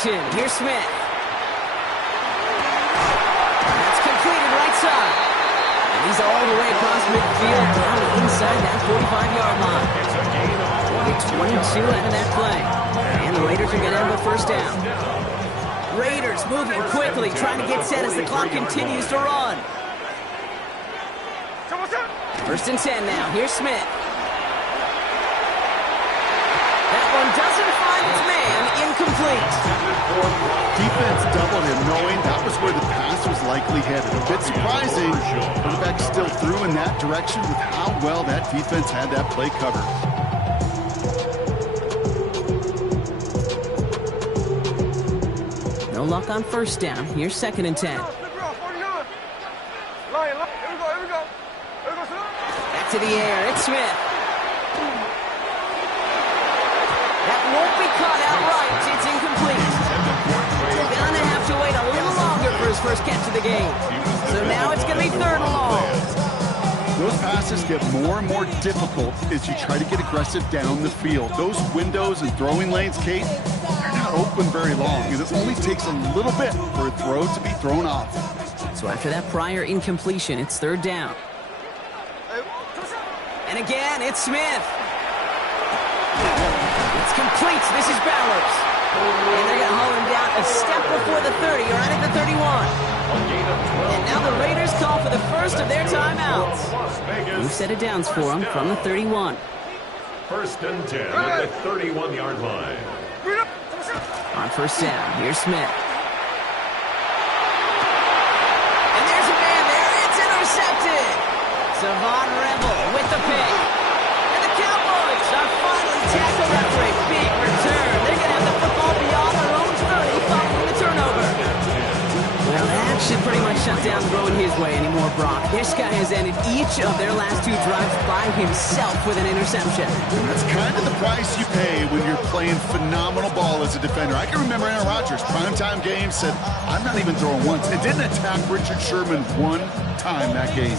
action. Here's Smith. That's completed right side. And he's all the way across midfield down inside that 45-yard line. Get 22 out of that play. And the Raiders are going to have a first down. Raiders moving quickly, trying to get set as the clock continues to run. First and 10 now. Here's Smith. That one doesn't find its man. Incomplete. Defense doubled him, knowing that was where the pass was likely headed. A bit surprising. Quarterback still threw in that direction with how well that defense had that play covered. No luck on first down. Here's second and 10. Back to the air. It's Smith. That won't be caught outright. It's incomplete. He's going to have to wait a little longer for his first catch of the game. So now it's going to be third and long. Those passes get more and more difficult as you try to get aggressive down the field. Those windows and throwing lanes, Kate, they're not open very long, and it only takes a little bit for a throw to be thrown off. So after that prior incompletion, it's third down. And again, it's Smith. It's complete. This is Bowers. And they're going to haul him down a step before the 30, or right at the 31. And now the Raiders call for the first of their timeouts. New set of downs for them from the 31. First and 10 at the 31-yard line. On first down, here's Smith. And there's a man there. It's intercepted. Savon Rebel with the pick. And the Cowboys are finally tackled after a big return. They're going to have the football beyond their own 30 following the turnover. Well, that should pretty much shut down throwing his way anymore, Brock. This guy has ended each of their last two drives by himself with an interception. That's kind of the price you pay when you're playing phenomenal ball as a defender. I can remember Aaron Rodgers, primetime game, said, I'm not even throwing once. And didn't attack Richard Sherman one time that game.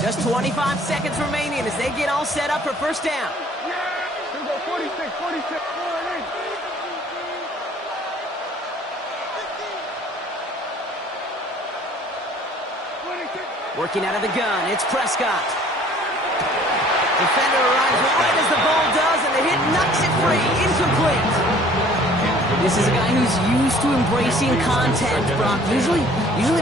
Just 25 seconds remaining as they get all set up for first down. Here we go, 46. Working out of the gun, it's Prescott. Defender arrives right as the ball does, and the hit knocks it free. Incomplete. This is a guy who's used to embracing contact, Brock. Usually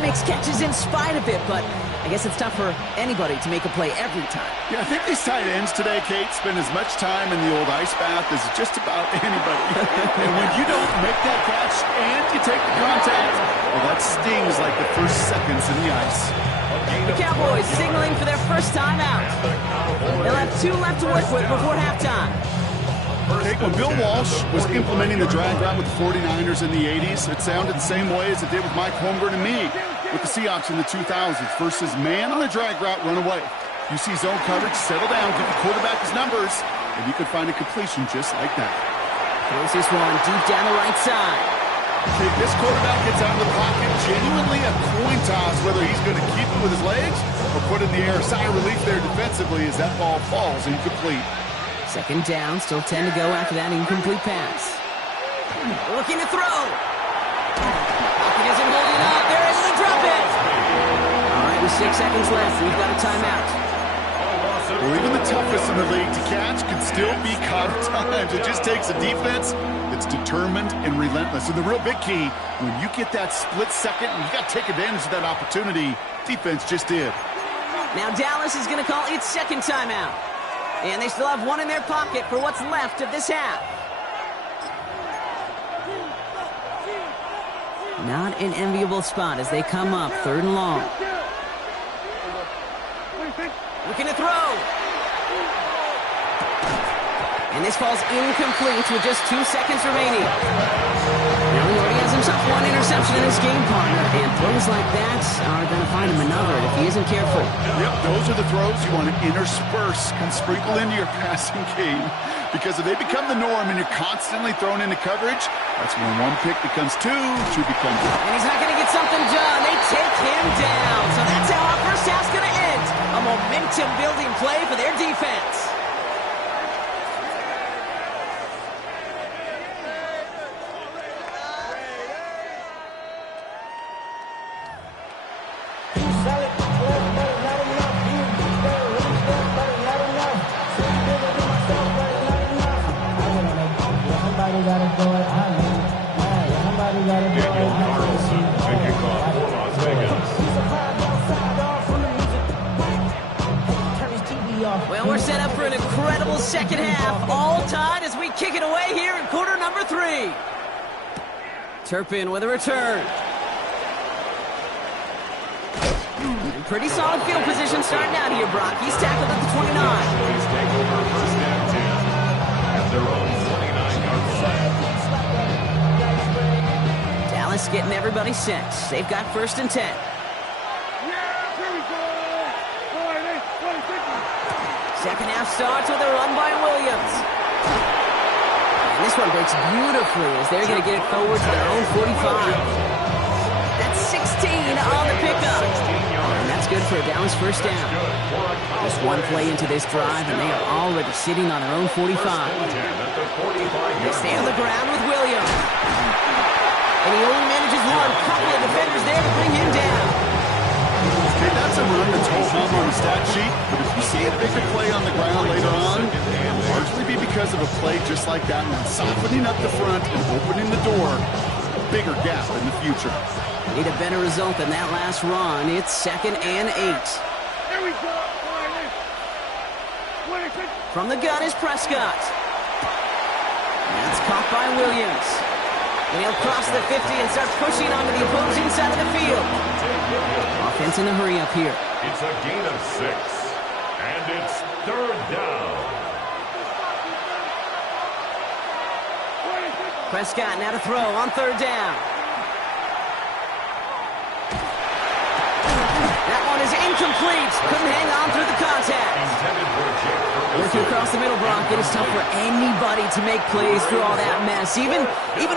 makes catches in spite of it, but I guess it's tough for anybody to make a play every time. Yeah, I think these tight ends today, Kate, spend as much time in the old ice bath as just about anybody. And when you don't make that catch and you take the contact, well, that stings like the first seconds in the ice. The Cowboys signaling for their first timeout. They'll have 2 left to work with before halftime. When Bill Walsh was implementing the drag route with the 49ers in the 80s, it sounded the same way as it did with Mike Holmgren and me with the Seahawks in the 2000s. Versus man on the drag route, run away. You see zone coverage, settle down, give the quarterback his numbers, and you can find a completion just like that. Throws this one deep down the right side. If this quarterback gets out of the pocket, genuinely a coin toss whether he's going to keep it with his legs or put it in the air. Sigh of relief there defensively as that ball falls incomplete. Second down, still 10 to go after that incomplete pass. Looking to throw. Pocket isn't holding up. They're able to drop it. All right, with 6 seconds left, we've got a timeout. Well, even the toughest in the league to catch can still be caught at times. It just takes a defense that's determined and relentless. And the real big key, when you get that split second, and you got to take advantage of that opportunity, defense just did. Now Dallas is going to call its second timeout. And they still have one in their pocket for what's left of this half. Not an enviable spot as they come up third and long. Looking to throw. And this falls incomplete with just 2 seconds remaining. Now he already has himself one interception in his game, partner, and throws like that are going to find him another if he isn't careful. Yep, those are the throws you want to intersperse and sprinkle into your passing game, because if they become the norm and you're constantly thrown into coverage, that's when 1 pick becomes 2 becomes 3. And he's not going to get something done. They take him down. So that's how our first half's going to end. A momentum-building play for their defense. Daniel Carlson to kick off for Las Vegas. Well, we're set up for an incredible second half. All tied as we kick it away here in quarter number 3. Turpin with a return. Pretty solid field position starting out here, Brock. He's tackled at the 29. Please take over first and 10 at their own 29-yard line. Dallas getting everybody set. They've got first and 10. Second half starts with a run by Williams. And this one breaks beautifully as they're going to get it forward to their own 45. That's 16 on the pickup. And that's good for a Dallas first down. Just one play into this drive, and they are already sitting on their own 45. They stay on the ground with Williams. And he only manages one. Couple of defenders there to bring him down. Okay, that's a run that's whole hum on the stat sheet, but if you see a bigger play on the ground later on, it'll largely be because of a play just like that, and softening up the front and opening the door, a bigger gap in the future. Need a better result than that last run. It's 2nd and 8. Here we go. From the gun is Prescott. That's caught by Williams. And he'll cross the 50 and start pushing onto the opposing side of the field. Offense in a hurry up here. It's a gain of 6, and it's 3rd down. Prescott now to throw on 3rd down. That one is incomplete. Couldn't hang on through the contact. Intended for a kick. Working across the middle, Brock. It is tough for anybody to make plays through all that mess, even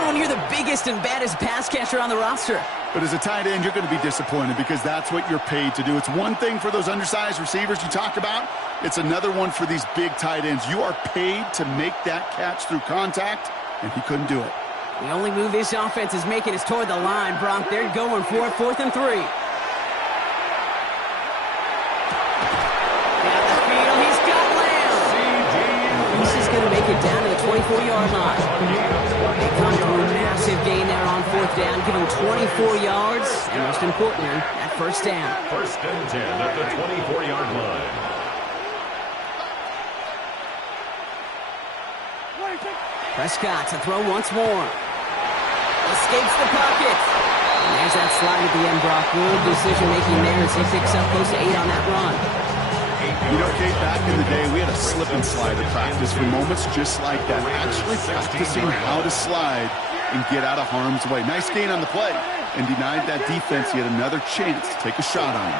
when you're the biggest and baddest pass catcher on the roster. But as a tight end, you're going to be disappointed because that's what you're paid to do. It's one thing for those undersized receivers you talk about. It's another one for these big tight ends. You are paid to make that catch through contact, and he couldn't do it. The only move this offense is making is toward the line, Brock. They're going for it, 4th and 3. Going to make it down to the 24-yard line. They come to a massive gain there on 4th down, give them 24 yards, and most importantly, that first down. 1st and 10 at the 24-yard line. Prescott to throw once more. Escapes the pocket. And there's that slide at the end, Brock. Good decision-making there as he picks up close to 8 on that run. You know, Kate, back in the day, we had a slip and slide to practice for moments just like that. Actually practicing how to slide and get out of harm's way. Nice gain on the play, and denied that defense yet another chance to take a shot on him.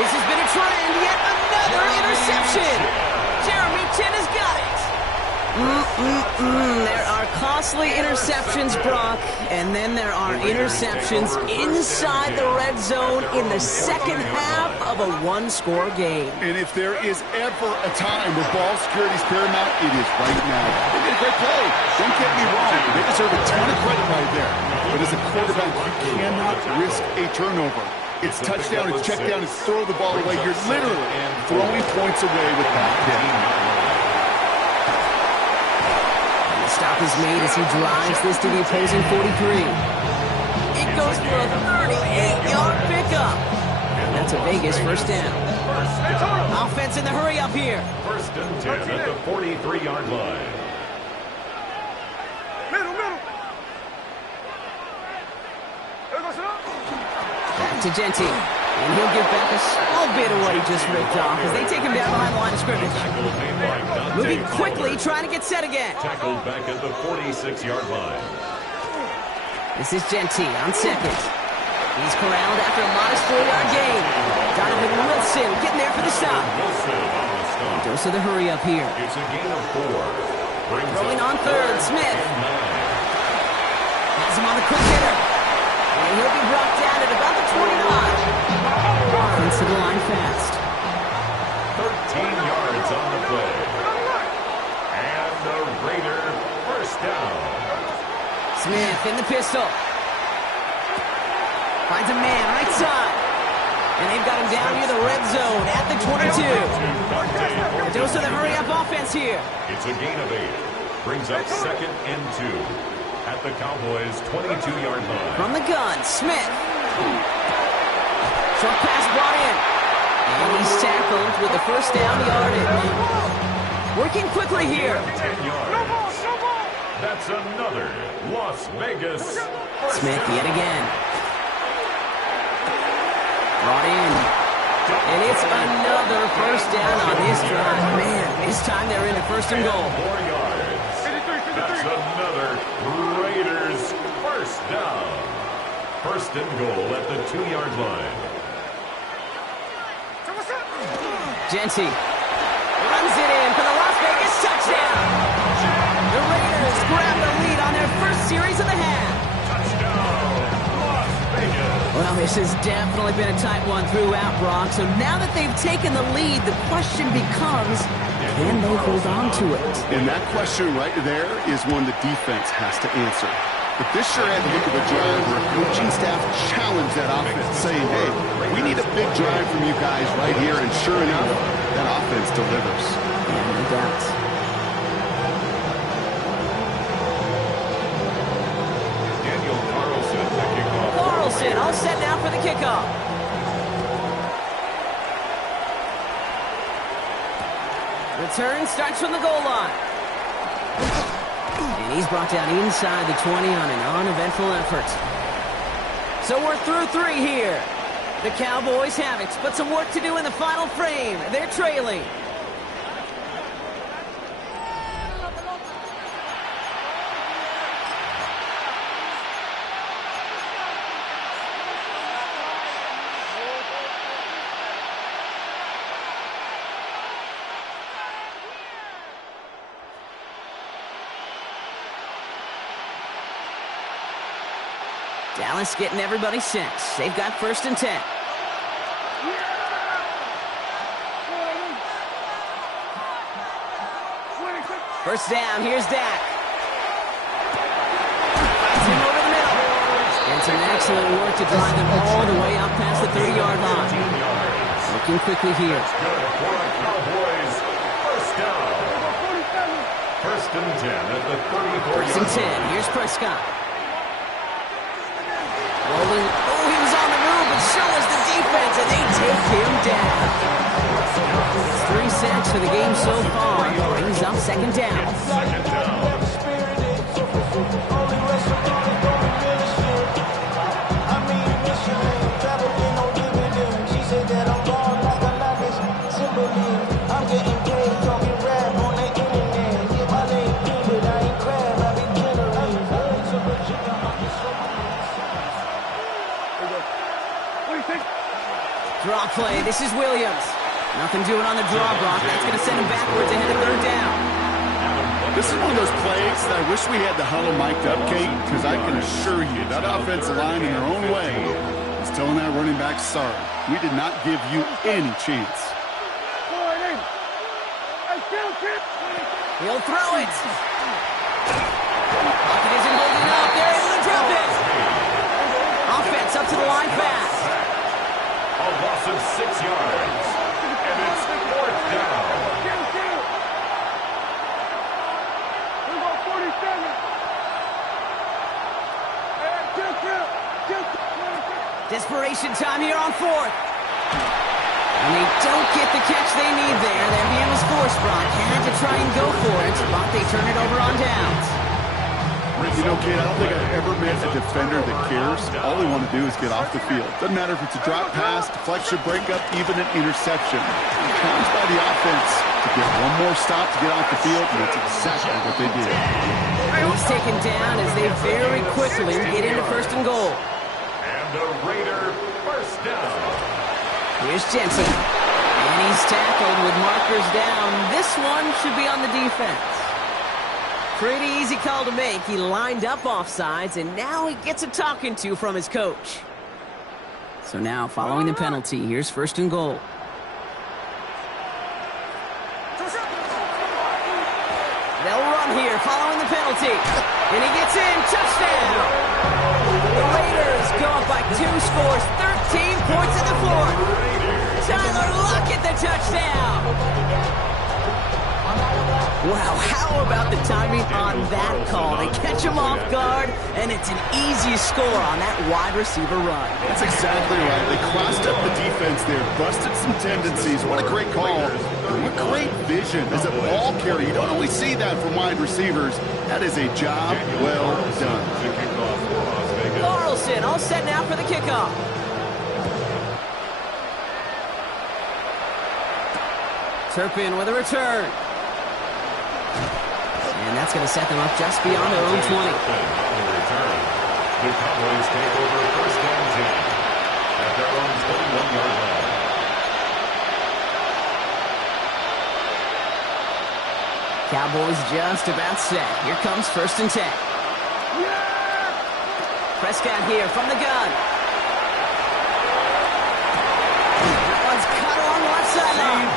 This has been a trend, yet another interception. Jeremy Chin has got it. There are costly interceptions, Brock, and then there are interceptions inside the red zone in the second half of a one-score game. And if there is ever a time where ball security is paramount, it is right now. They made a great play. Don't get me wrong. They deserve a ton of credit right there. But as a quarterback, you cannot risk a turnover. It's touchdown, it's check down, it's throw the ball away. You're literally throwing points away with that hit. Stop is made as he drives this to the opposing 43. It goes for a 38-yard pickup. And that's a Vegas first down. Offense in the hurry up here. 1st and 10 at the 43-yard line. Middle. Back to Genty. And he'll give back a small bit of what he just ripped off as they take him down behind the line of scrimmage. Moving quickly, trying to get set again. Tackled back at the 46-yard line. This is Genty on 2nd. He's corralled after a modest 4-yard gain. Donovan Wilson getting there for the stop. Wilson on the stop. Dose of the hurry up here. It's a gain of 4. Throwing on 3rd, Smith. Has him on the quick hitter. And he'll be brought down at about the 29. Offense to the line fast. 13 yards on the play. And the Raider first down. Smith in the pistol. Finds a man right side. And they've got him down near the red zone at the 22. A dose of the hurry-up offense Cowboys here. It's a gain of 8. Brings up 2nd and 2 at the Cowboys' 22-yard line. From the gun, Smith. Short pass brought in. And he's tackled with the first down yardage. Working quickly here. 10 yards. That's another Las Vegas first Smith down. yet again. Brought in. And it's another first down on this drive. Man, this time they're in a first and goal. 4 yards. That's another Raiders first down. First and goal at the 2-yard line. Genty runs it in for the Las Vegas touchdown. The Raiders grab the lead on their first series of the half. Touchdown, Las Vegas. Well, this has definitely been a tight one throughout, Brock. So now that they've taken the lead, the question becomes, can they hold on to it? And that question right there is one the defense has to answer. But this sure had a heck of a drive where coaching staff challenged that offense, saying, hey, we need a big drive from you guys right here. And sure enough, that offense delivers. Yeah, no doubt. Daniel Carlson to kick off. Carlson all set now for the kickoff. Return starts from the goal line. And he's brought down inside the 20 on an uneventful effort. So we're through 3 here. The Cowboys have it, but some work to do in the final frame. They're trailing. Dallas getting everybody set. They've got first and 10. First down, here's Dak. Fights him over the middle. And some excellent work to drive them all the way up past the 30-yard line. Looking quickly here. Good for a Cowboys first down. First and 10 at the 34-yard line. First and 10, here's Prescott. Rolling. Oh, he was on the move, but so was the defense, and they take him down. It's 3 sacks for the game so far. Brings up second down. Second down. Draw play. This is Williams. Nothing doing on the draw, Brock. That's going to send him backwards ahead of third down. This is one of those plays that I wish we had the huddle mic'd up, Kate, because I can assure you that offensive line in their own way is telling that running back, sorry, we did not give you any chance. He'll throw it. Pocket isn't holding up. They're able to drop it. Offense up to the line fast. A loss of 6 yards. And it's fourth down. Desperation time here on fourth. And they don't get the catch they need there. Their hand was forced, Brock. Had to try and go for it, but they turn it over on downs. You know, Kate, I don't think I've ever met a defender that cares. All they want to do is get off the field. Doesn't matter if it's a drop pass, deflection, breakup, even an interception. It comes by the offense to get one more stop to get off the field, and that's exactly what they did. He's taken down as they very quickly get into first and goal. And a Raider first down. Here's Jensen. And he's tackled with markers down. This one should be on the defense. Pretty easy call to make. He lined up offsides, and now he gets a talking to from his coach. So now, following the penalty, here's first and goal. They'll run here following the penalty. And he gets in. Touchdown! The Raiders go up by 2 scores, 13 points in the fourth. Tyler Lockett, the touchdown. Wow, how about the timing on that call? They catch him off guard, and it's an easy score on that wide receiver run. That's exactly right. They crossed up the defense there, busted some tendencies. What a great call. What great vision as a ball carrier. You don't always see that from wide receivers. That is a job well done. Carlson all set now for the kickoff. Turpin with a return. And that's going to set them up just beyond their own 20. The Cowboys take over first and 10 at their own 21-yard line. Cowboys just about set. Here comes first and 10. Prescott here from the gun. That one's cut on one sideline.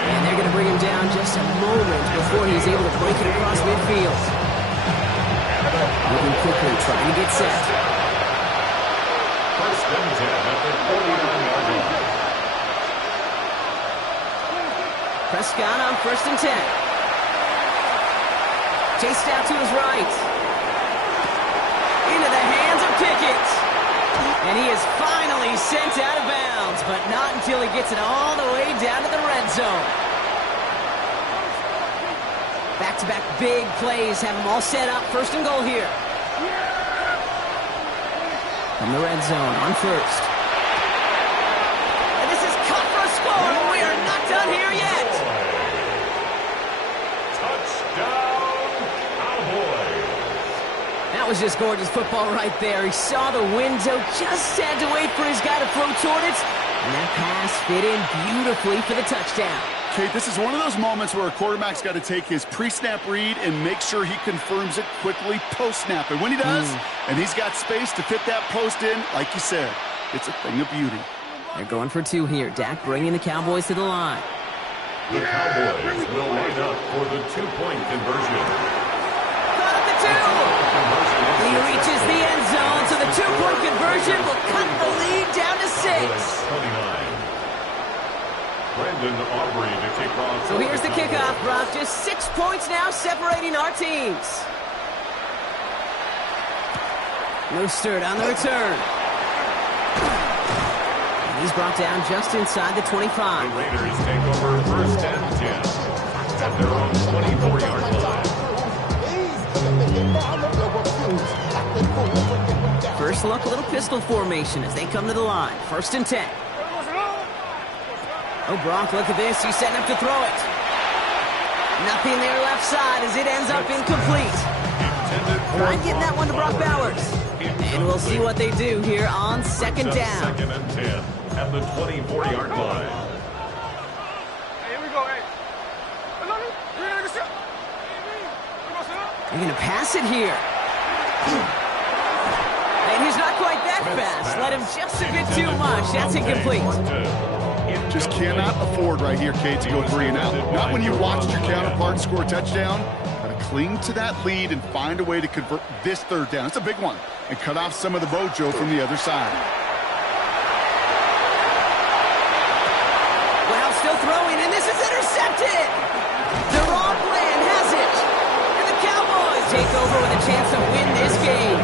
And they're going to bring him down just a moment before he's able to break it across midfield. Moving quickly, trying to get set. First and 10 at the 49-yard line. Prescott on first and 10. Chased out to his right. Into the hands of Pickett. And he is finally sent out of bounds, but not until he gets it all the way down to the red zone. Back-to-back big plays have them all set up. First and goal here. From the red zone on first. And this is cut for a score, but we are not done here yet. Touchdown, Cowboys. That was just gorgeous football right there. He saw the window, just had to wait for his guy to throw toward it, and that pass fit in beautifully for the touchdown. Kate, this is one of those moments where a quarterback's got to take his pre-snap read and make sure he confirms it quickly post-snap. And when he does, and he's got space to fit that post in, like you said, it's a thing of beauty. They're going for two here. Dak bringing the Cowboys to the line. The Cowboys will line up for the two-point conversion. Caught at the two. He reaches the end zone, so the two-point conversion will cut the lead down to 6. 29. Brandon Aubrey to kick off. So here's the kickoff, Brock. Just 6 points now separating our teams. Mostert on the return. And he's brought down just inside the 25. The Raiders take over first and 10 at their own 24-yard line. First look, a little pistol formation as they come to the line. First and 10. Oh, Brock, look at this. He's setting up to throw it. Nothing there left side as it ends up incomplete. Trying getting that one to Brock Bowers. And we'll see what they do here on second down. Second and 10 at the 24-yard line. Hey, here we go, hey. They're going to pass it here. And he's not quite that fast. Let him just a bit too much. That's incomplete. Just cannot afford right here, Kate, to go 3 and out. Not when you watched your counterpart score a touchdown. Got to cling to that lead and find a way to convert this third down. It's a big one. And cut off some of the mojo from the other side. Well, still throwing, and this is intercepted. The wrong plan has it. And the Cowboys take over with a chance to win this game.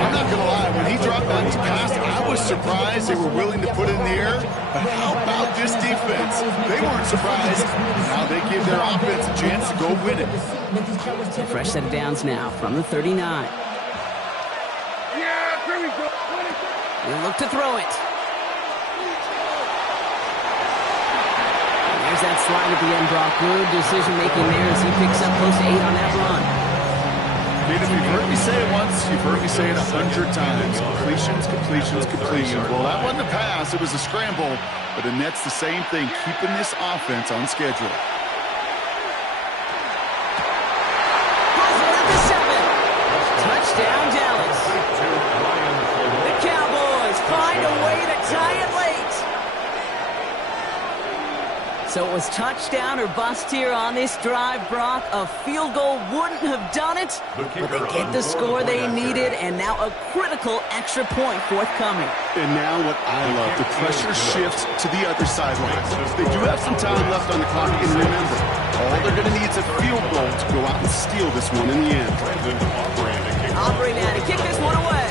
I'm not going to lie. When he dropped back to pass, I was surprised they were willing to put it in the air. But how about this defense? They weren't surprised. Now they give their offense a chance to go win it. A fresh set of downs now from the 39. Yeah, here we go. He'll look to throw it. And there's that slide at the end, Brock. Good decision-making there as he picks up close to 8 on that run. If you've heard me say it once, you've heard me say it 100 times. Completions, completions, completions. Well, that wasn't a pass. It was a scramble. But the Nets the same thing, keeping this offense on schedule. At the 7. Touchdown, Dallas. The Cowboys find a way to tie it late. So it was touchdown or bust here on this drive, Brock. A field goal wouldn't have done it, but they get the score they needed, and now a critical extra point forthcoming. And now what I love, the pressure shifts to the other sideline. They do have some time left on the clock, and remember, all they're going to need is a field goal to go out and steal this one in the end. Aubrey now to kick this one away.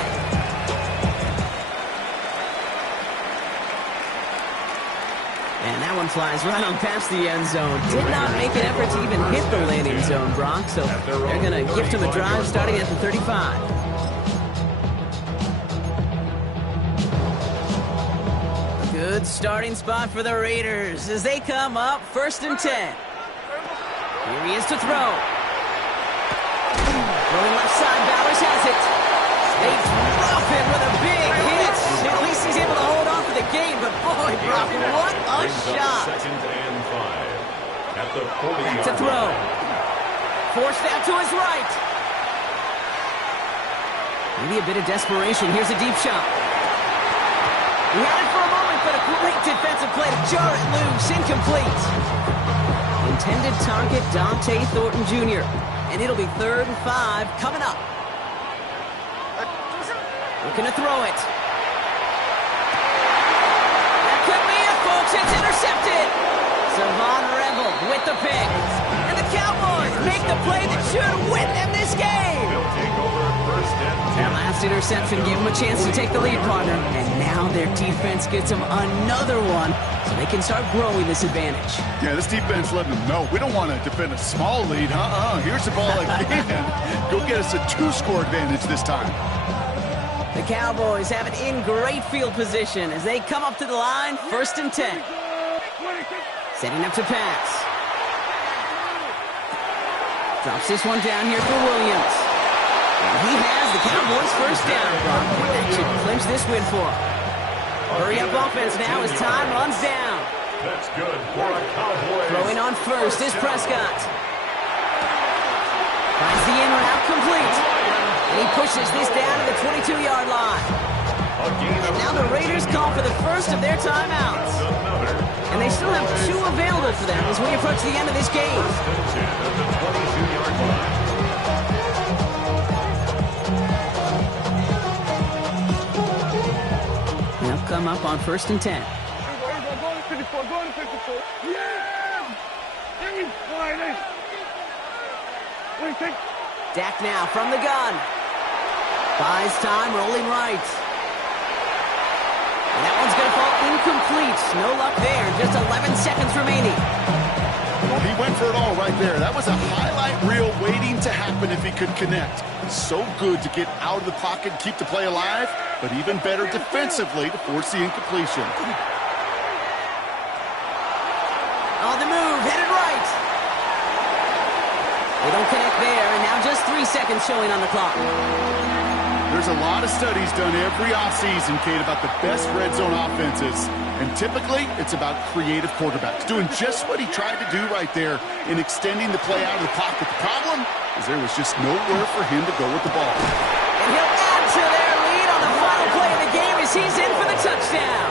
And that one flies right on past the end zone. Did not make an effort to even hit the landing zone, Brock. So they're going to gift him a drive starting at the 35. Good starting spot for the Raiders as they come up 1st and 10. Here he is to throw. Throwing left side, Bowers has it. They drop him with a big hit. At least he's able to hold on for the game, but boy, Brock, what a shot. 2nd and 5. At the 40-yard To throw. Forced out to his right. Maybe a bit of desperation. Here's a deep shot. He had it for a moment, but a great defensive play to jar it loose. Incomplete. Intended target, Dante Thornton Jr. And it'll be 3rd and 5 coming up. Looking to throw it. That could be it, folks. It's intercepted. Savon Rebel with the pick. And the Cowboys make the play that should win them this game. They'll take over 1st and 10. That last interception gave them a chance to take the lead, partner. And now their defense gets them another one, so they can start growing this advantage. Yeah, this defense letting them know we don't want to defend a small lead. Here's the ball again. Go get us a 2-score advantage this time. The Cowboys have it in great field position as they come up to the line, 1st and 10. Setting up to pass. Drops this one down here for Williams. And he has the Cowboys' 1st down, Brock. That should clinch this win for him. Hurry up offense now as time runs down. That's good for a Cowboys. Throwing on 1st is Prescott. Finds the in route complete. And he pushes this down to the 22-yard line. And now the Raiders call for the first of their timeouts. And they still have 2 available for them as we approach the end of this game. They'll come up on 1st and 10. Go to 54, go to 54. Yeah! Take. Dak now from the gun. Buys time, rolling right. And that one's going to fall incomplete. No luck there. Just 11 seconds remaining. Well, he went for it all right there. That was a highlight reel waiting to happen if he could connect. So good to get out of the pocket and keep the play alive, but even better defensively to force the incompletion. On the move, headed right. They don't connect there, and now just 3 seconds showing on the clock. There's a lot of studies done every offseason, Kate, about the best red zone offenses. And typically, it's about creative quarterbacks doing just what he tried to do right there in extending the play out of the pocket. The problem is there was just nowhere for him to go with the ball. And he'll add to their lead on the final play of the game as he's in for the touchdown.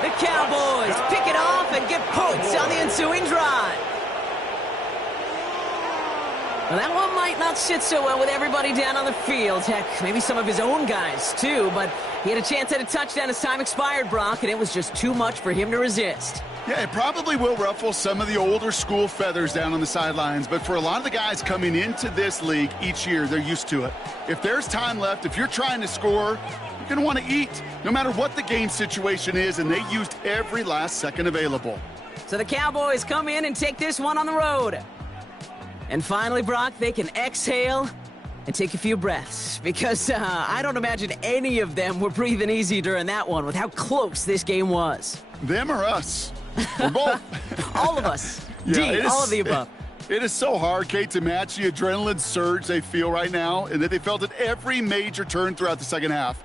The Cowboys pick it off and get points on the ensuing drive. Well, that one might not sit so well with everybody down on the field. Heck, maybe some of his own guys, too. But he had a chance at a touchdown as time expired, Brock, and it was just too much for him to resist. Yeah, it probably will ruffle some of the older school feathers down on the sidelines. But for a lot of the guys coming into this league each year, they're used to it. If there's time left, if you're trying to score, you're going to want to eat, no matter what the game situation is, and they used every last second available. So the Cowboys come in and take this one on the road. And finally, Brock, they can exhale and take a few breaths because I don't imagine any of them were breathing easy during that one with how close this game was. Them or us? We're both. All of us. Yeah, all of the above. It is so hard, Kate, to match the adrenaline surge they feel right now and that they felt at every major turn throughout the second half.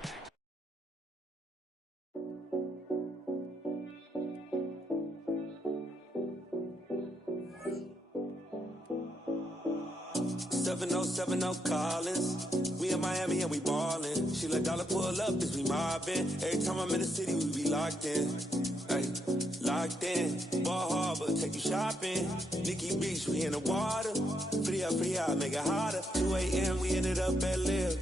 Collins. We in Miami and we ballin'. She let dollar pull up as we mobbin'. Every time I'm in the city, we be locked in. Ay, locked in. Ball Harbor, take you shopping. Nikki Beach, we in the water. Free up, make it hotter. 2 a.m., we ended up at Live.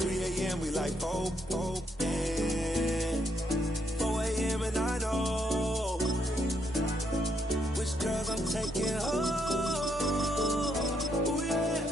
3 a.m., we like Pope, and 4 a.m. and I know which girls I'm taking home. Ooh, yeah.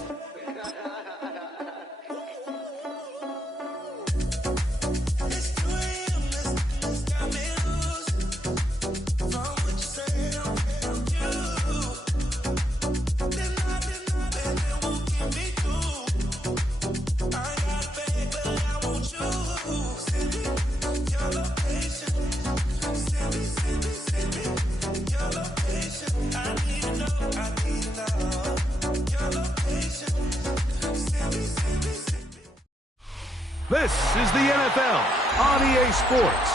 This is the NFL on EA Sports,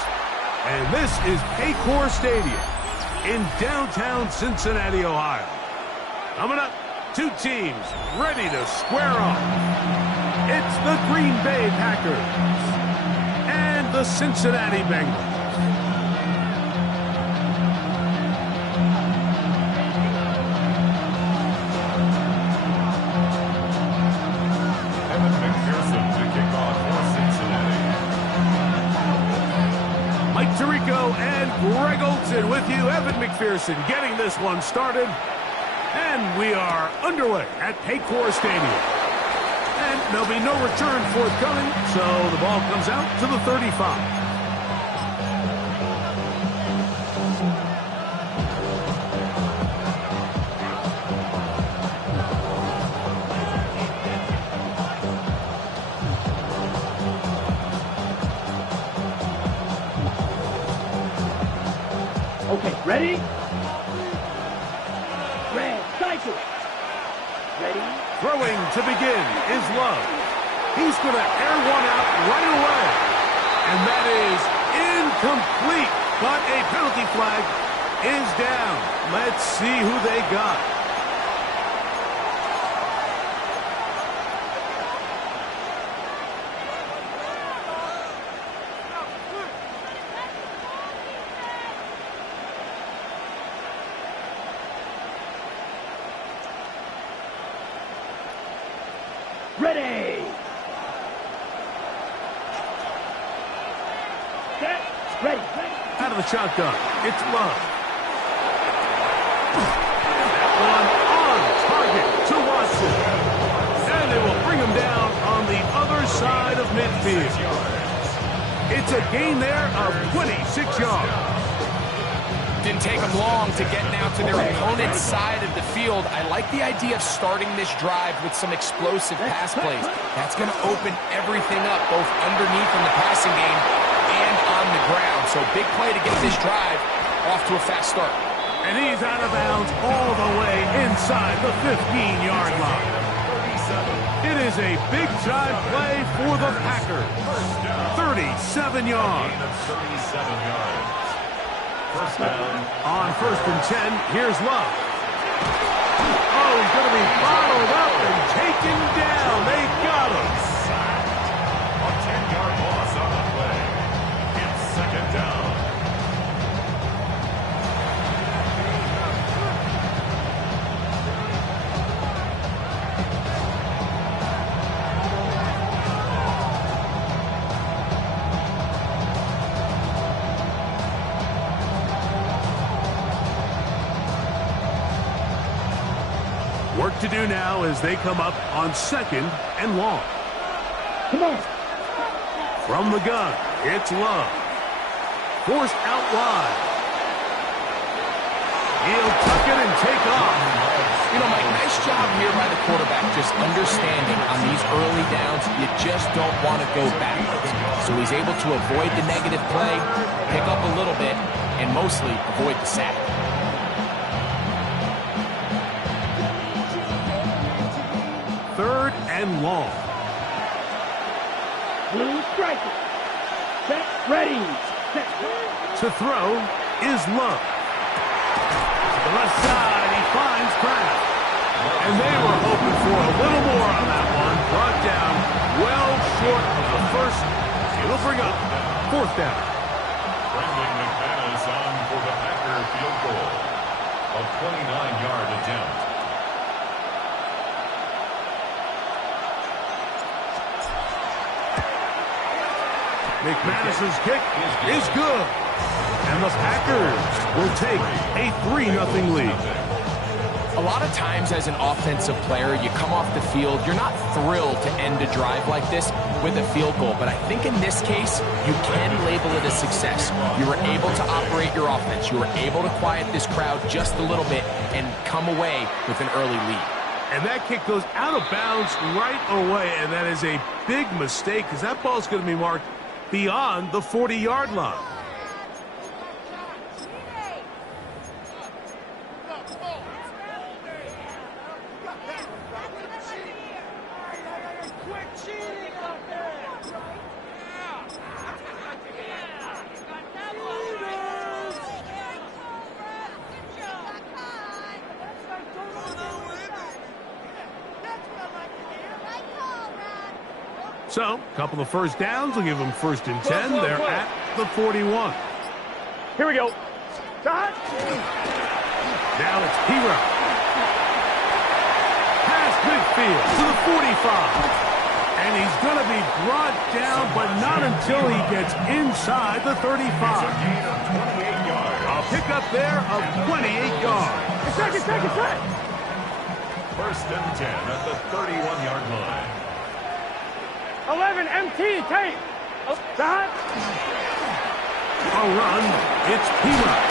and this is Paycor Stadium in downtown Cincinnati, Ohio. Coming up, two teams ready to square off. It's the Green Bay Packers and the Cincinnati Bengals. Tirico and Greg Olson with you. Evan McPherson getting this one started. And we are underway at Paycor Stadium. And there'll be no return forthcoming, so the ball comes out to the 35. Okay, ready? Red, cycle. Ready? Throwing to begin is Love. He's going to air one out right away. And that is incomplete. But a penalty flag is down. Let's see who they got. Ready! Set! Ready! Out of the shotgun, it's Love. That one on target to Watson. And they will bring him down on the other side of midfield. It's a gain there of 26 yards. Didn't take them long to get now to their opponent's side of the field. I like the idea of starting this drive with some explosive pass plays. That's going to open everything up, both underneath in the passing game and on the ground. So big play to get this drive off to a fast start. And he's out of bounds all the way inside the 15-yard line. It is a big-time play for the Packers. 37 yards. First down. On 1st and 10, here's Love. Oh, he's going to be bottled up and taken down. They got him. A 10-yard loss on the play. It's second down. Work to do now as they come up on 2nd and long. Come on! From the gun, it's Love. Forced out wide. He'll tuck it and take off. You know, Mike, nice job here by the quarterback, just understanding on these early downs, you just don't want to go backwards. So he's able to avoid the negative play, pick up a little bit, and mostly avoid the sack. Third and long. Blue striker. Set. Ready. Set. To throw is Love. To the left side, he finds Kraft. And they were hoping for a little more on that one. Brought down well short of the first. It'll bring up 4th down. Brendan McManus on for the Packer field goal. A 29-yard attempt. McManus's kick is good. And the Packers will take a 3-0 lead. A lot of times as an offensive player, you come off the field, you're not thrilled to end a drive like this with a field goal. But I think in this case, you can label it a success. You were able to operate your offense. You were able to quiet this crowd just a little bit and come away with an early lead. And that kick goes out of bounds right away, and that is a big mistake because that ball's going to be marked beyond the 40-yard line. So, a couple of first downs will give them 1st and 10. They're at the 41. Here we go. Shot. Now it's P-Rock. Past midfield to the 45. And he's going to be brought down, but not until he gets inside the 35. A pickup there of 28 yards. Second. 1st and 10 at the 31-yard line. 11 MT, take. Shot. A run, it's P-Rock.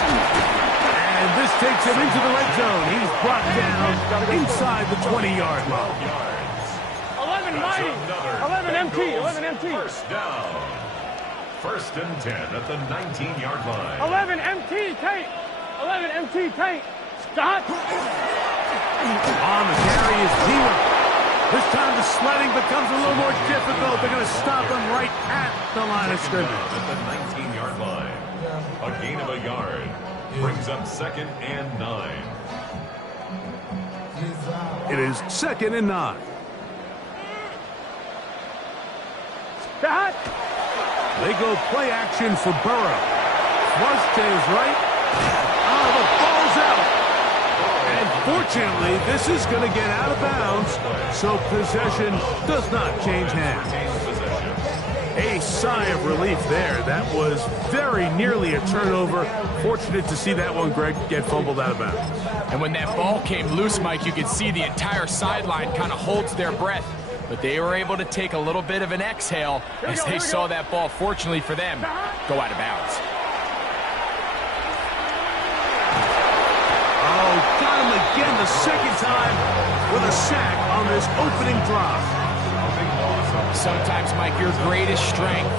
And this takes him into the red zone. He's brought down inside the 20-yard line. 11 mighty. 11 MT. 1st down. 1st and 10 at the 19-yard line. 11 MT, take. 11 MT, take. Shot. On the carry is P-Rock. This time the sledding becomes a little more difficult. They're going to stop him right at the line of scrimmage. At the 19-yard line. A gain of a yard. Brings up 2nd and 9. It is 2nd and 9. Shot. They go play action for Burrow. Flush to his right. Oh, the ball's out. And fortunately, this is going to get out of bounds, so possession does not change hands. A sigh of relief there. That was very nearly a turnover. Fortunate to see that one, Greg, get fumbled out of bounds. And when that ball came loose, Mike, you could see the entire sideline kind of holds their breath. But they were able to take a little bit of an exhale as they saw that ball, fortunately for them, go out of bounds. Oh, got him again the 2nd time with a sack on this opening drive. Sometimes, Mike, your greatest strength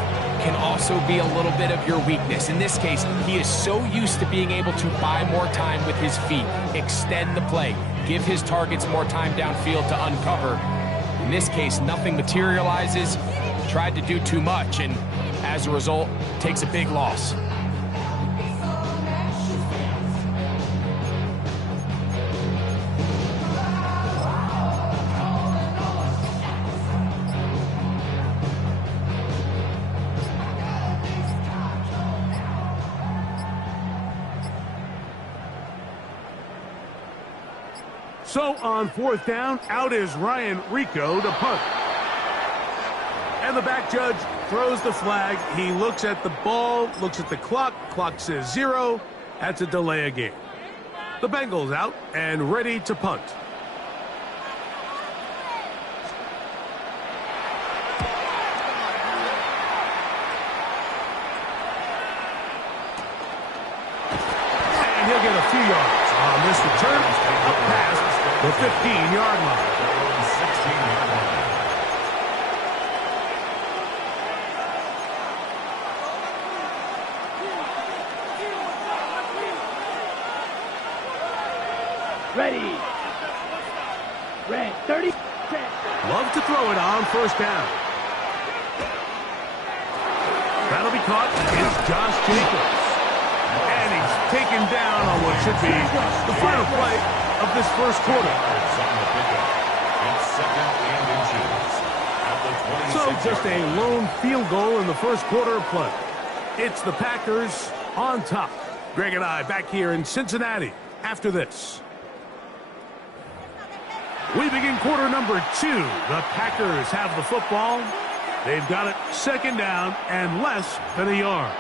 can also be a little bit of your weakness. In this case, he is so used to being able to buy more time with his feet, extend the play, give his targets more time downfield to uncover. In this case, nothing materializes, tried to do too much, and as a result, takes a big loss. So on 4th down, out is Ryan Rico to punt. And the back judge throws the flag. He looks at the ball, looks at the clock. Clock says 0. That's a delay of game. The Bengals out and ready to punt. And he'll get a few yards on this return, up past the 15-yard line. 16-yard line. Ready. Red 30. Love to throw it on 1st down. That'll be caught. It's Josh Jacobs. And he's taken down on what should be the final play of this 1st quarter. It's 2nd and inches. At the 26 So just a lone field goal in the 1st quarter of play. It's the Packers on top. Greg and I back here in Cincinnati after this. We begin quarter number 2. The Packers have the football. They've got it second down and less than a yard.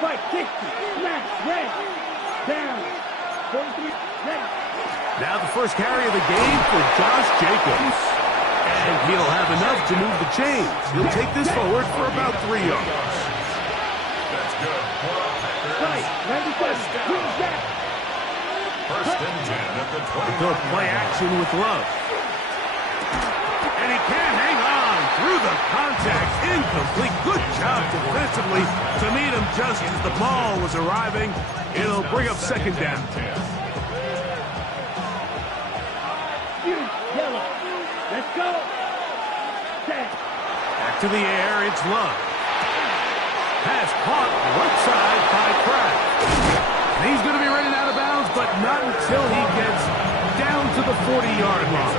Fight, 60, smash, red, down, 43, ready. Now the first carry of the game for Josh Jacobs. And he'll have enough to move the chains. He'll take this forward for about 3 yards. That's good. Fight, 97, who's that? First and 10 at the 20. They'll play action with Love. And he can't hang on through the contact. Incomplete. Good job defensively to meet him just as the ball was arriving. It'll bring up second down. Yellow, let's go. Set. Back to the air, it's Love. Pass caught right side by Kraft. And he's going to be running out of bounds, but not until he gets down to the 40-yard line.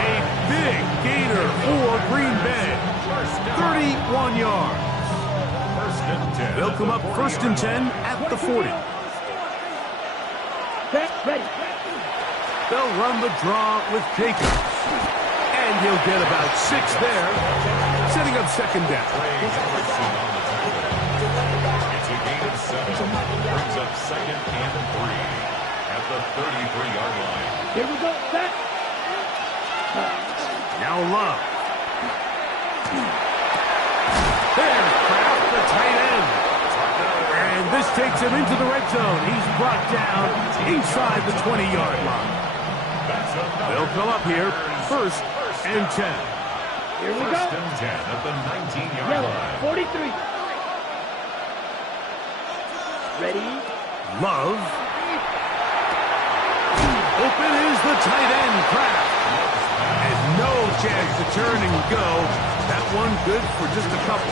A big gainer for Green Bay. 31 yards. First and 10. They'll come up first and 10 at the 40. Set, ready. They'll run the draw with Jacobs. And he'll get about 6 there, setting up second down. It's a gain of 7. Brings up second and 3 at the 33-yard line. Here we go, set. Now Love. There's Kraft, the tight end. And this takes him into the red zone. He's brought down inside the 20-yard line. They'll come up here first and 10. Here we First go. and 10 at the 19-yard Yellow, line. 43. Ready. Love. Open is the tight end, Kraft. And no chance to turn and go. That one good for just a couple.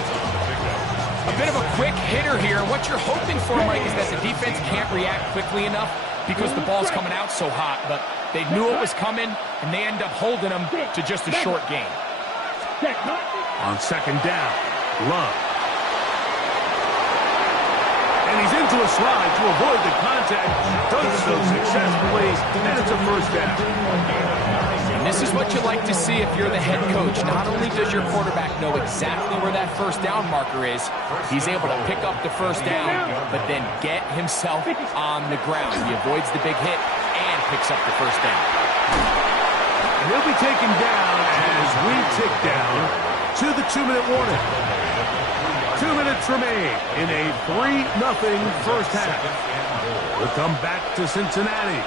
A bit of a quick hitter here. What you're hoping for, Mike, is that the defense can't react quickly enough because the ball's coming out so hot. But they knew it was coming, and they end up holding them to just a short game. Set, cut. On second down, Love. And he's into a slide to avoid the contact. Does so successfully, and it's a first down. And this is what you like to see if you're the head coach. Not only does your quarterback know exactly where that first down marker is, he's able to pick up the first down, but then get himself on the ground. He avoids the big hit and picks up the first down. And he'll be taken down as we tick down to the 2-minute warning. 2 minutes remain in a 3-0 first half. We'll come back to Cincinnati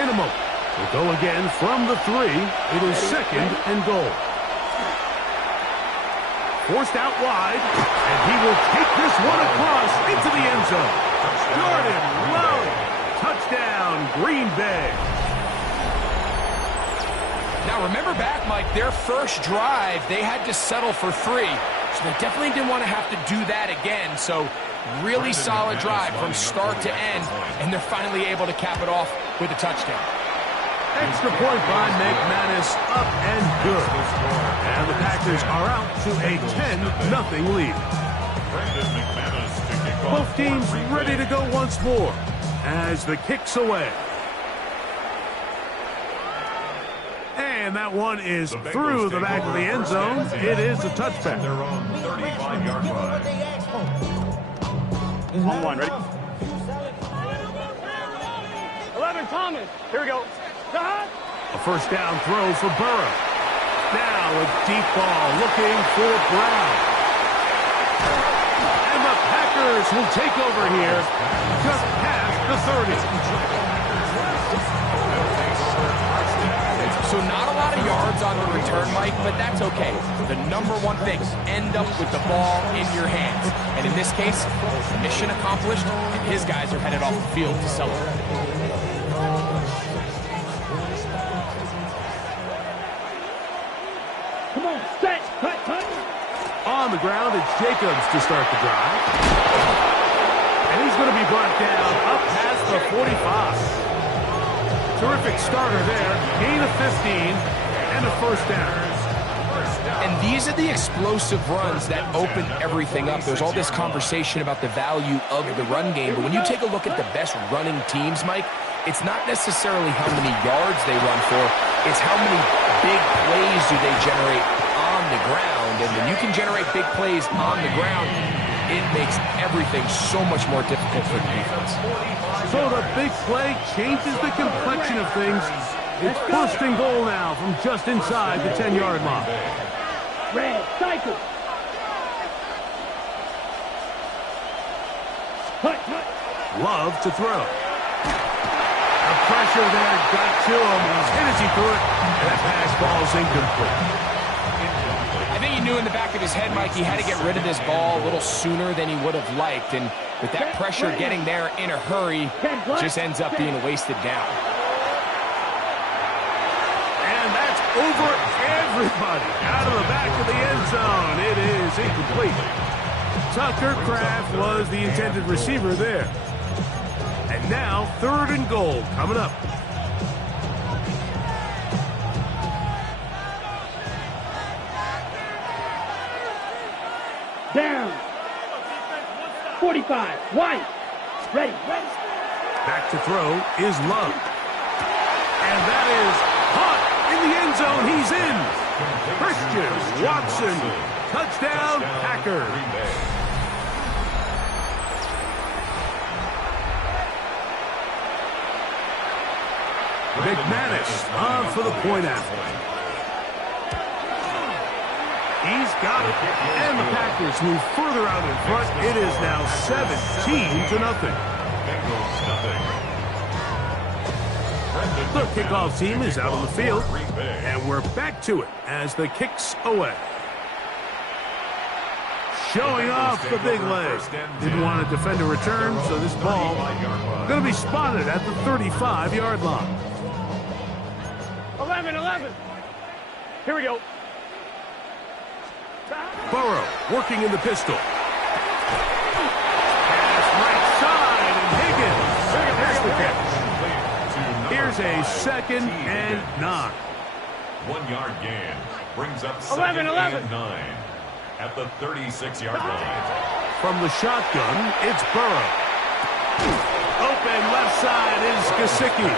in a moment. We'll go again from the 3. It is second and goal. Forced out wide, and he will take this one across into the end zone. Jordan Love, touchdown, Green Bay. Now remember back, Mike, their first drive, they had to settle for 3. So they definitely didn't want to have to do that again. So really solid drive from start to end, and they're finally able to cap it off with a touchdown. Extra point by McManus, up and good. And the Packers are out to a 10-0 lead. Both teams ready to go once more as the kick's away. And that one is through the back of the end zone. It is a touchback. They're on 35-yard line. On one, ready? 11, Thomas. Here we go. A first down throw for Burrow. Now a deep ball looking for Brown. And the Packers will take over here just past the 30. So not a lot of yards on the return, Mike, but that's okay. The number one thing, end up with the ball in your hands. And in this case, mission accomplished, and his guys are headed off the field to celebrate. Come on, set, cut, cut. On the ground, it's Jacobs to start the drive. And he's going to be brought down up past the 45. Terrific starter there. Gain of 15 and a first down. And these are the explosive runs that open everything up. There's all this conversation about the value of the run game, but when you take a look at the best running teams, Mike, it's not necessarily how many yards they run for, it's how many big plays do they generate on the ground. And when you can generate big plays on the ground, it makes everything so much more difficult for the defense. So the big play changes the complexion of things. It's first and goal now from just inside the 10-yard line. Red, cycle. Love to throw. The pressure there got to him. He's hit as he threw it, and that pass ball's incomplete. I think he knew in the back of his head, Mike, he had to get rid of this ball a little sooner than he would have liked. And with that pressure getting there in a hurry, just ends up being a wasted down. And that's over everybody. Out of the back of the end zone. It is incomplete. Tucker Kraft was the intended receiver there. And now, third and goal coming up. Down. 45. White. Ready. Back to throw is Love. And that is caught in the end zone. He's in. Christian Watson. Touchdown, Packers. McManus on for the point after. He's got it. And the Packers move further out in front. It is now 17-0. The kickoff team is out on the field. And we're back to it as the kick's away. Showing off the big leg. Didn't want to defend a return, so this ball going to be spotted at the 35-yard line. 11. Here we go. Burrow working in the pistol. Pass right side, and Higgins. There's the catch. Here's a 2nd and 9. 1 yard gain brings up 11. 2nd and 9 at the 36-yard line. From the shotgun, it's Burrow. Open left side is Gesicki.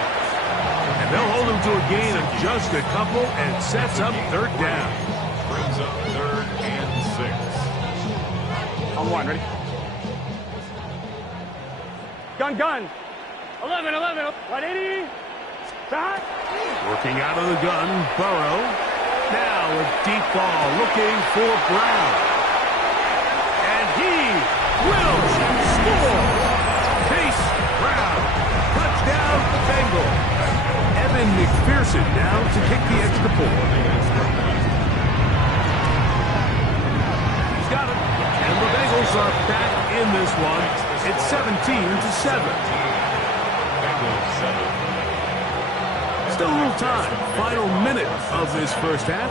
And they'll hold him to a gain of just a couple and sets up third down. Brings up 3rd and 6. On one, ready? Gun. 11. 180. Shot. Working out of the gun, Burrow. Now a deep ball looking for Brown. And he will score. Chase Brown. Touchdown, Bengals. Evan McPherson down to kick the extra point. He's got it. And the Bengals are back in this one. It's 17-7. Still a little time. Final minute of this first half.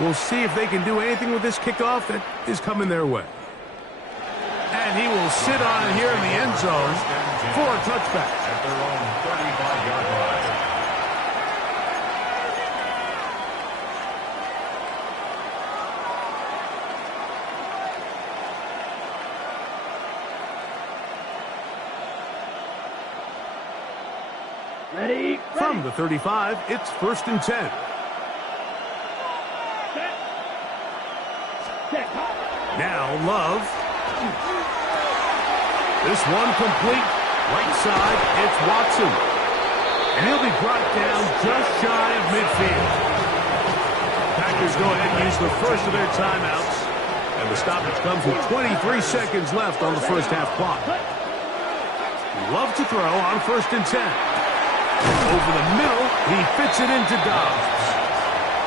We'll see if they can do anything with this kickoff that is coming their way. And he will sit on it here in the end zone for a touchback. At their own 35-yard line. Ready. From the 35, it's 1st and 10. Set. Now Love. This one complete. Right side, it's Watson. And he'll be brought down just shy of midfield. Packers go ahead and use the first of their timeouts. And the stoppage comes with 23 seconds left on the first half clock. Love to throw on 1st and 10. Over the middle, he fits it into Dobbs.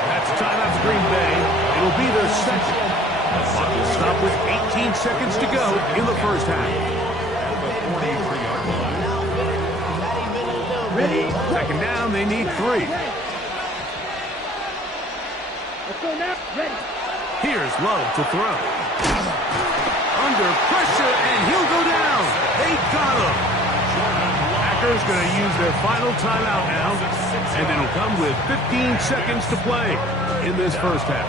That's timeout for Green Bay. It'll be their second. The clock will stop with 18 seconds to go in the first half. At the 43-yard line. Ready. 2nd down, they need 3. Let's go now. Ready. Here's Love to throw. Under pressure, and he'll go down. They got him. Packers going to use their final timeout now, and it'll come with 15 seconds to play in this first half.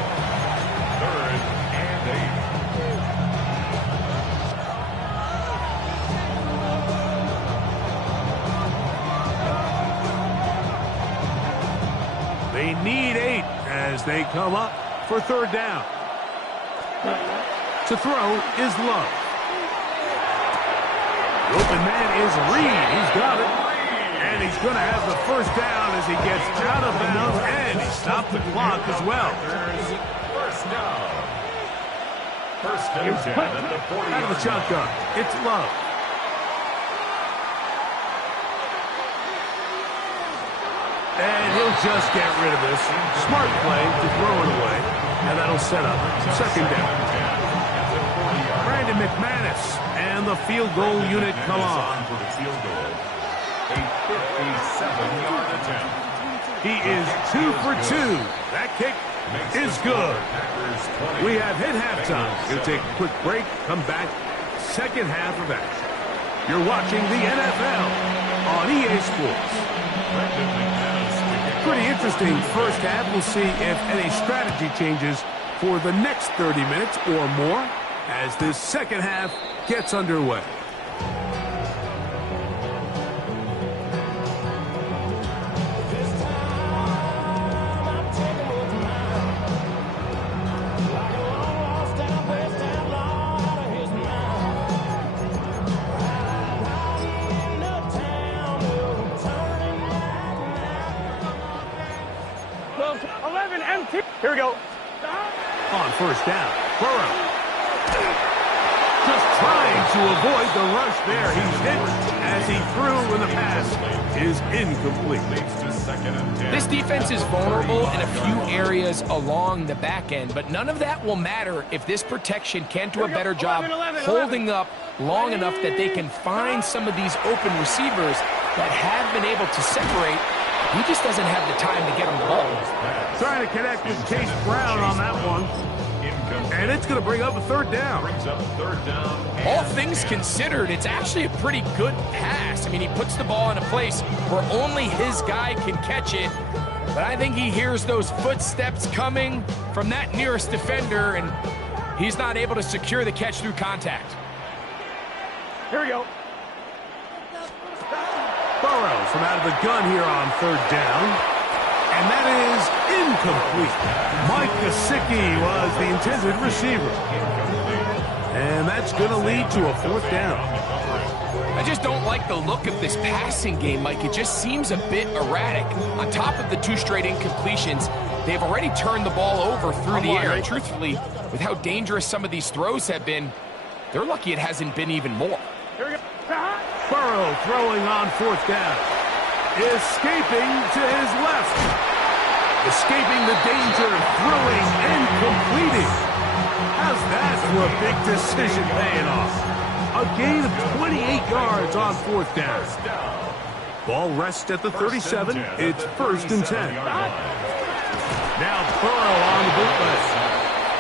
3rd and 8. They need 8 as they come up for 3rd down. To throw is Love. The open man is Reed. He's got it. And he's going to have the first down as he gets out of bounds, and he stopped the clock as well. First down. 1st and 10 at the 40. Out of the shotgun, it's Love. And he'll just get rid of this. Smart play to throw it away, and that'll set up 2nd down. Brandon McManus and the field goal unit come on. For the field goal. A 57-yard attempt. He is 2 for 2. That kick is good. We have hit halftime. Going to take a quick break, come back, second half of action. You're watching the NFL on EA Sports. Pretty interesting first half. We'll see if any strategy changes for the next 30 minutes or more as this second half gets underway. Here we go. On first down, Burrow. Just trying to avoid the rush there. He's hit as he threw when the pass is incomplete. This defense is vulnerable in a few areas along the back end, but none of that will matter if this protection can't do a better job holding up long enough that they can find some of these open receivers that have been able to separate. He just doesn't have the time to get him the ball. Trying to connect with Chase Brown on that one. And it's going to bring up a 3rd down. All things considered, it's actually a pretty good pass. I mean, he puts the ball in a place where only his guy can catch it. But I think he hears those footsteps coming from that nearest defender, and he's not able to secure the catch through contact. Here we go. Burrow from out of the gun here on 3rd down. And that is incomplete. Mike Gesicki was the intended receiver. And that's going to lead to a 4th down. I just don't like the look of this passing game, Mike. It just seems a bit erratic. On top of the 2 straight incompletions, they've already turned the ball over through the air. And truthfully, with how dangerous some of these throws have been, they're lucky it hasn't been even more. Here we go. Burrow throwing on 4th down. Escaping to his left. Escaping the danger, throwing and completing. How's that for a big decision paying off? A gain of 28 yards on 4th down. Ball rests at the 37. It's 1st and 10. Now Burrow on the bootleg.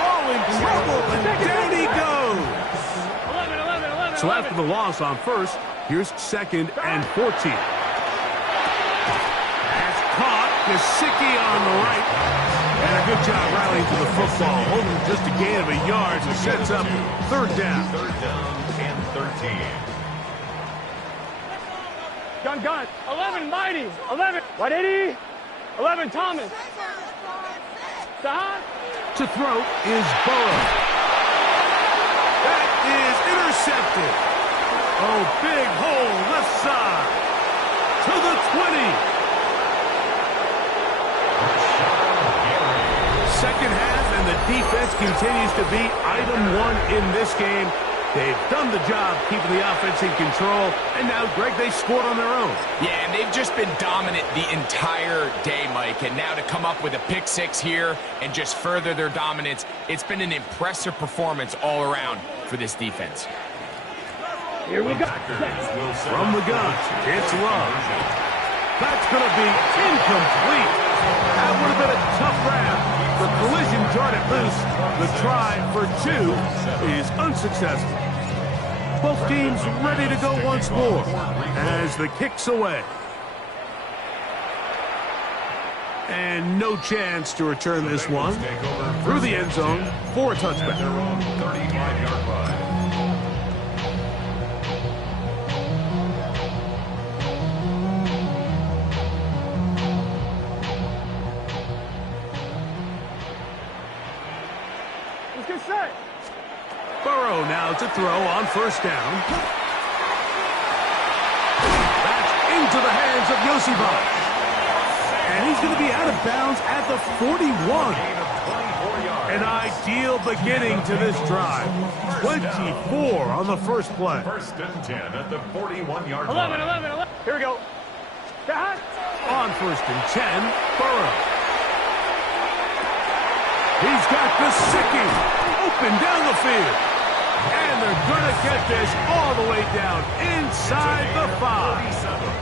Oh, in trouble, and down he goes. 11. So after the loss on 1st, here's 2nd and 14. As caught, Gesicki on the right. And a good job rallying to the football, holding just a gain of a yard and sets up 3rd down. 3rd down and 13. Gun. 11, Mighty. 11, Wadidi. 11, Thomas. Sahan. To throw is Burrow. That is intercepted. Oh, big hole left side. To the 20. Second half, and the defense continues to be item 1 in this game. They've done the job keeping the offense in control, and now, Greg, they scored on their own. Yeah, and they've just been dominant the entire day, Mike. And now to come up with a pick 6 here and just further their dominance, it's been an impressive performance all around for this defense. Here we go. From the gun, it's Love. That's going to be incomplete. That would have been a tough grab. The collision jarred it loose. The try for 2 is unsuccessful. Both teams ready to go once more. as the kick's away. And no chance to return this one through the end zone for a touchback. At their own 35-yard line. Let's get set. Burrow now to throw on first down. That's into the hands of Joseph. And he's going to be out of bounds at the 41. An ideal beginning to this drive. 24 on the first play. First and 10 at the 41-yard 11, line. 11, 11. Here we go. That. On first and 10, Burrow. He's got Gesicki open down the field. And they're going to get this all the way down inside the 5.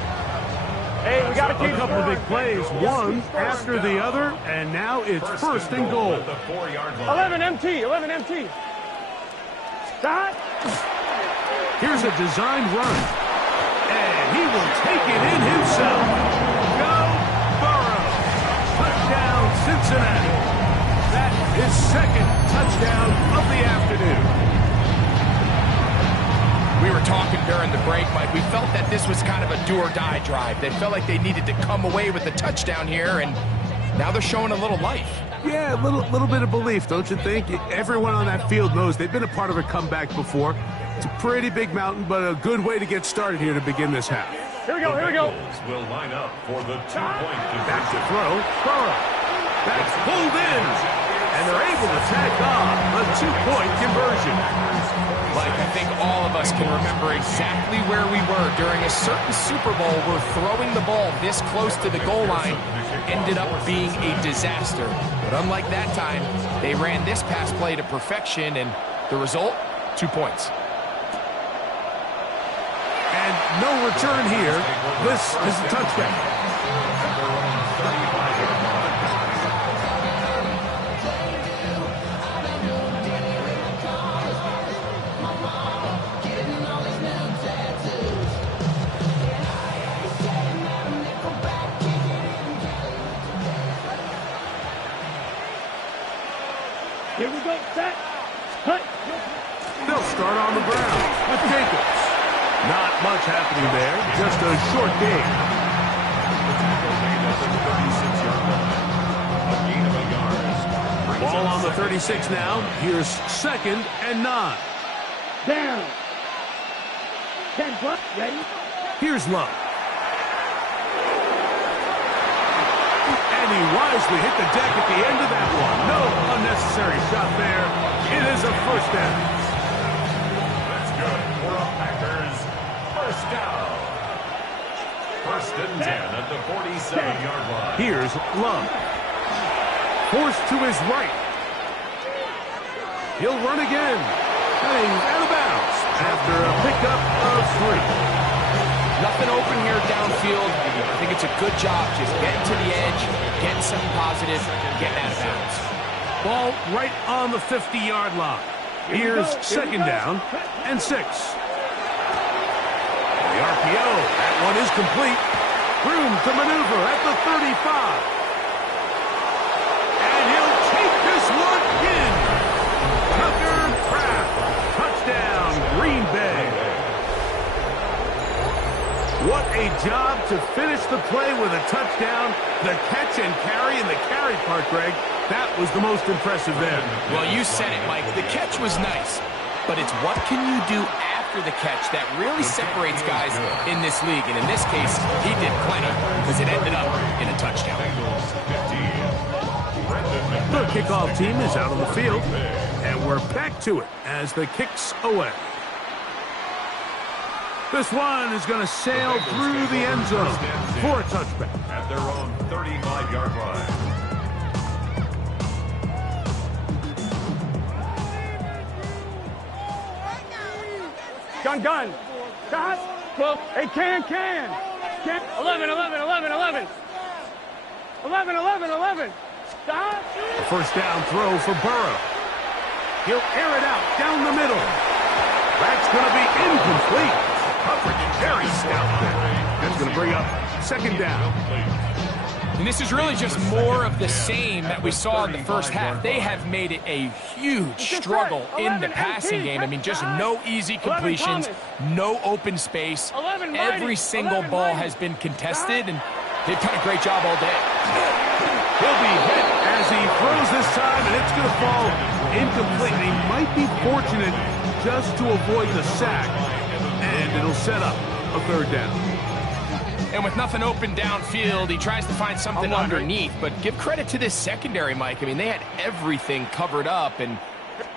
Hey, we got to keep A couple of big plays, one after the other, and now it's first and goal. At the 4-yard line. 11 MT, 11 MT. That. Here's a designed run, and he will take it in himself. Go Burrow. Touchdown, Cincinnati. That is second touchdown of the afternoon. We were talking during the break, Mike. We felt that this was kind of a do-or-die drive. They felt like they needed to come away with the touchdown here, and now they're showing a little life. Yeah, a little bit of belief, don't you think? Everyone on that field knows they've been a part of a comeback before. It's a pretty big mountain, but a good way to get started here to begin this half. Here we go, here we go. Bengals will line up for the 2-point Back to conversion. throw. Burrow. That's pulled in. And they're able to tack on a 2-point conversion. Like, I think all of us can remember exactly where we were during a certain Super Bowl where throwing the ball this close to the goal line ended up being a disaster. But unlike that time, they ran this pass play to perfection, and the result, 2 points. And no return here. This is a touchdown. At their own 35-yard line. Here we go, set. Cut. They'll start on the ground with Jacobs. Not much happening there. Just a short game. Ball on the 36 now. Here's second and 9. Down. 10 plus. Ready? Here's Love. And he wisely hit the deck at the end of that one. No unnecessary shot there. It is a first down. That's good for a Packers first down. First and 10 at the 47-yard line. Here's Love. Forced to his right. He'll run again. And he's out of bounds after a pickup of 3. Nothing open here downfield. I think it's a good job just getting to the edge, getting something positive, getting out of bounds. Ball right on the 50-yard line. Here's second down and 6. The RPO. That one is complete. Room to maneuver at the 35. And he'll take this one in. Tucker Kraft. Touchdown, Green Bay. What a job to finish the play with a touchdown. The catch and carry, and the carry part, Greg, that was the most impressive there. Well, you said it, Mike. The catch was nice, but it's what can you do after the catch that really separates guys in this league. And in this case, he did plenty because it ended up in a touchdown. The kickoff team is out on the field, and we're back to it as the kick's away. This one is going to sail through the end zone for a touchback. At their own 35-yard line. Gun. Shot. Well, hey, can. 11, 11, 11, 11. 11, 11, 11. Shot. A first down throw for Burrow. He'll air it out down the middle. That's going to be incomplete. Coverage very stout there. That's going to bring up second down. And this is really just more of the same that we saw in the first half. They have made it a huge struggle in the passing game. I mean, just no easy completions, no open space. Every single ball has been contested, and they've done a great job all day. He'll be hit as he throws this time, and it's going to fall incomplete. He might be fortunate just to avoid the sack, and it'll set up a third down. And with nothing open downfield, he tries to find something underneath. But give credit to this secondary, Mike. I mean, they had everything covered up, and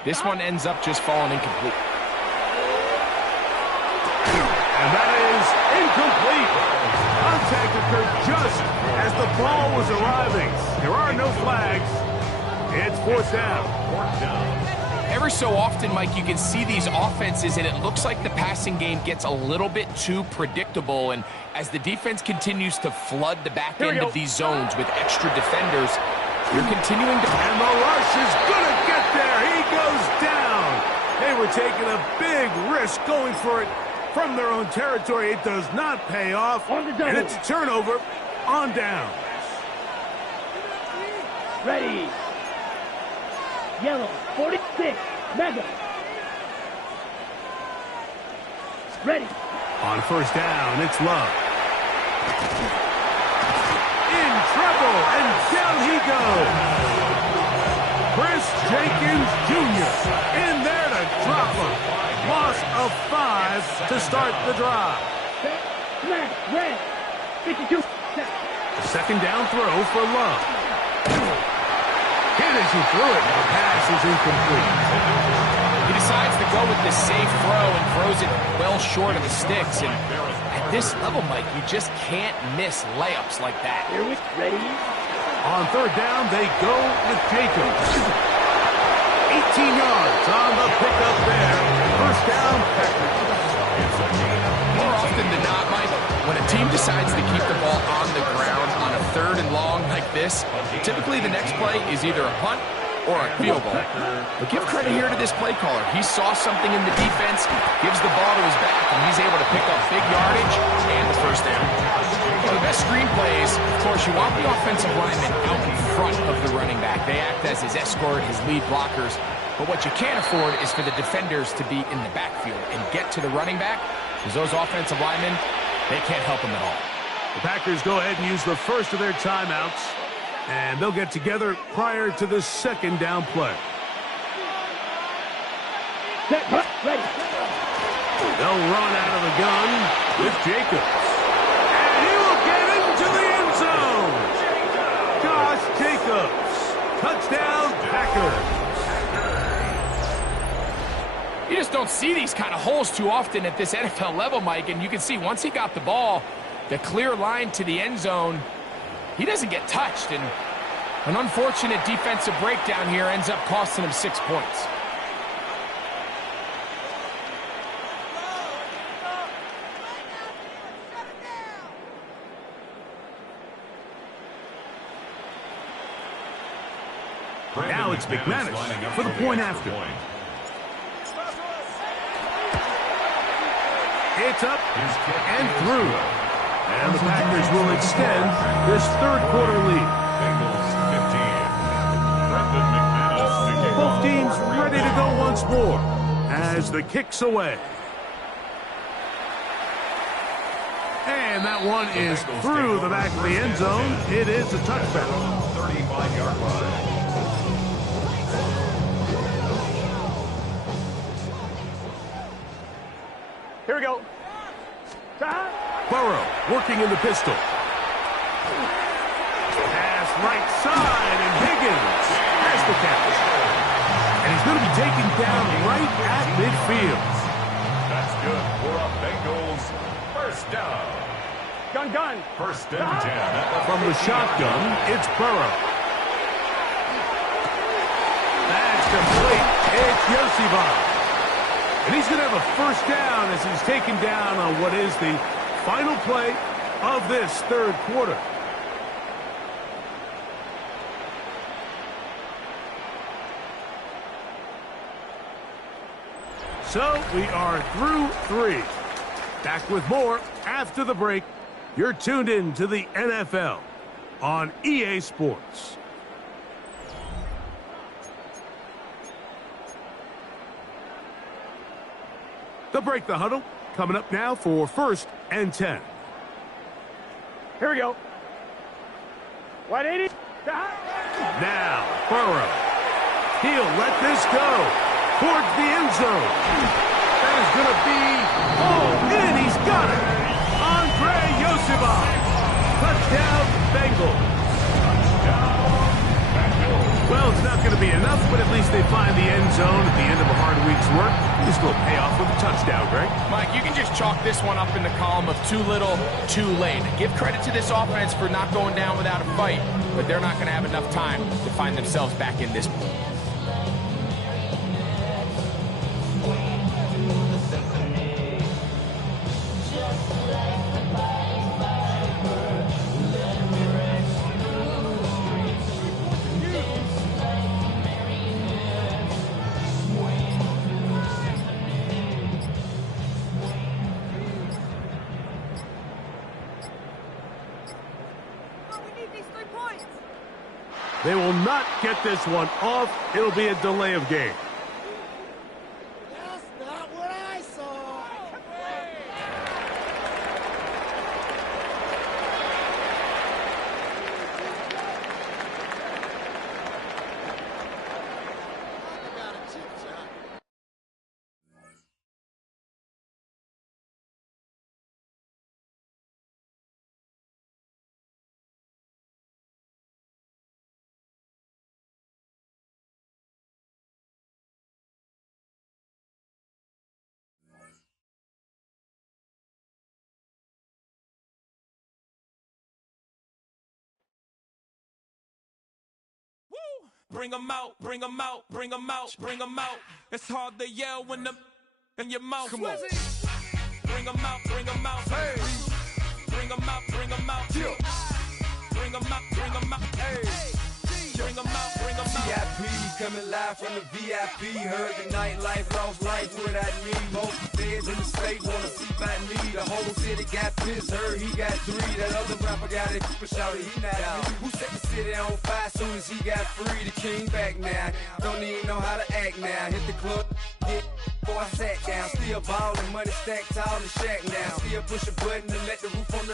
this one ends up just falling incomplete. And that is incomplete. Contact occurred just as the ball was arriving. There are no flags. It's fourth down. Every so often, Mike, you can see these offenses, and it looks like the passing game gets a little bit too predictable. And as the defense continues to flood the back end of these zones with extra defenders, you're continuing to... And the rush is going to get there. He goes down. They were taking a big risk going for it from their own territory. It does not pay off, and it's a turnover on down. Ready. Yellow, 46, Mega. Ready. On first down, it's Love. In trouble, and down he goes. Chris Jenkins Jr. in there to drop him. Loss of 5 to start the drive. Red, 52. A second down throw for Love. Hit as he threw it, the pass is incomplete. He decides to go with the safe throw and throws it well short of the sticks. And at this level, Mike, you just can't miss layups like that. Here we ready. On third down, they go with Jacobs. 18 yards on the pickup there. First down, Packers. More often than not, Mike, when a team decides to keep the ball on the ground on a third and long like this, typically the next play is either a punt or a field goal. But give credit here to this play caller. He saw something in the defense, gives the ball to his back, and he's able to pick up big yardage and the first down. Well, the best screen plays, of course, you want the offensive lineman out in front of the running back. They act as his escort, his lead blockers. But what you can't afford is for the defenders to be in the backfield and get to the running back, because those offensive linemen, they can't help him at all. The Packers go ahead and use the first of their timeouts, and they'll get together prior to the second down play. Ready. They'll run out of the gun with Jacobs. And he will get into the end zone. Josh Jacobs. Touchdown, Packers. You just don't see these kind of holes too often at this NFL level, Mike. And you can see once he got the ball, the clear line to the end zone, he doesn't get touched. And an unfortunate defensive breakdown here ends up costing him 6 points. Now it's McManus for the point after. It's up and through. And the Packers will extend this third quarter lead. Both teams ready to go once more as the kick's away. And that one is through the back of the end zone. It is a touchback. 35-yard line. Here we go. Burrow working in the pistol. Pass right side, and Higgins has the catch. And he's going to be taken down right at midfield. That's good for a Bengals first down. Gun. First and 10. From the shotgun, it's Burrow. That's complete. It's Yosivon. And he's going to have a first down as he's taken down on what is the final play of this third quarter. So we are through 3. Back with more after the break. You're tuned in to the NFL on EA Sports. The Break the Huddle coming up now for 1st and 10. Here we go. 180. Now, Burrow. He'll let this go towards the end zone. That is going to be in. He's got it. Andre Yosibov. Touchdown, Bengals. Well, it's not going to be enough, but at least they find the end zone at the end of a hard week's work. This will pay off with a touchdown, Greg. Mike, you can just chalk this one up in the column of too little, too late. Give credit to this offense for not going down without a fight, but they're not going to have enough time to find themselves back in this. They will not get this one off. It'll be a delay of game. That's not what I saw. I got a chip shot. Bring 'em out, bring 'em out, bring 'em out, bring 'em out. It's hard to yell when the in your mouth. Come on. Bring 'em out, bring 'em out. Hey. Bring 'em out, bring 'em out. Yeah. Bring 'em out, bring 'em out. Hey. Bring 'em out, bring 'em out. VIP coming live from the VIP. Heard the nightlife, lost life without me. Most feds in the state wanna see by me. The whole city got pissed, heard he got 3. That other rapper got it, but shouted he not out. Who set the city on fire soon as he got free? The king back now, don't even know how to act now. Hit the club, hit before I sat down. Still ballin', money stacked tall in the shack now. Still push a button and let the roof on the